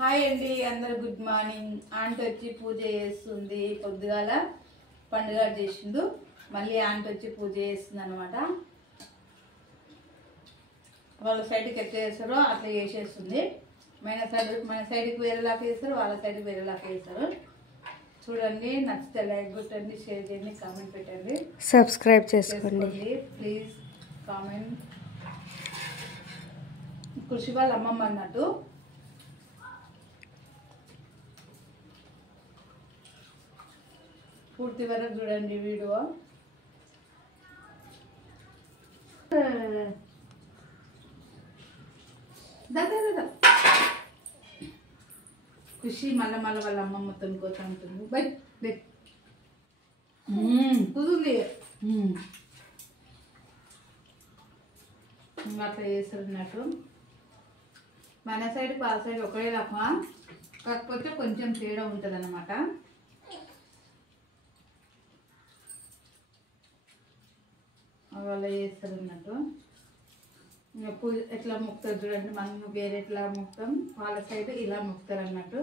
Hi అండి, అందరు good morning. Aunty వచ్చి పూజ చేస్తుంది. పొద్దుగాల పండుగ చేసిండు, మళ్ళీ ఆంటీ వచ్చి పూజ చేస్తుంది అనమాట. వాళ్ళ సైడ్కి ఎట్లా చేస్తారో అట్లా చేసేస్తుంది. మన సైడ్కి వేరేలాగా చేస్తారు, వాళ్ళ సైడ్కి వేరేలాగా చేస్తారు. చూడండి, నచ్చితే లైక్ కొట్టండి, షేర్ చేయండి, కామెంట్ పెట్టండి, సబ్స్క్రైబ్ చేసుకోండి. Please comment. కృషి వాళ్ళ అమ్మమ్మ అన్నట్టు. పూర్తి వరకు చూడండి వీడియో. ఖుషి మళ్ళీ వాళ్ళ అమ్మమ్మతో కోసం ఉంటుంది. బై కుదుంది అట్లా చేస్తున్నట్టు. మన సైడ్ వాళ్ళ సైడ్ ఒకే రకమా, కాకపోతే కొంచెం తేడా ఉంటుంది అన్నమాట. వాళ్ళ చేస్తారు అన్నట్టు. పూజ ఎట్లా మొక్కుతారు చూడండి, మనం వేరే ఎట్లా మొక్కుతాం, వాళ్ళ సైడ్ ఇలా మొక్కుతారు అన్నట్టు.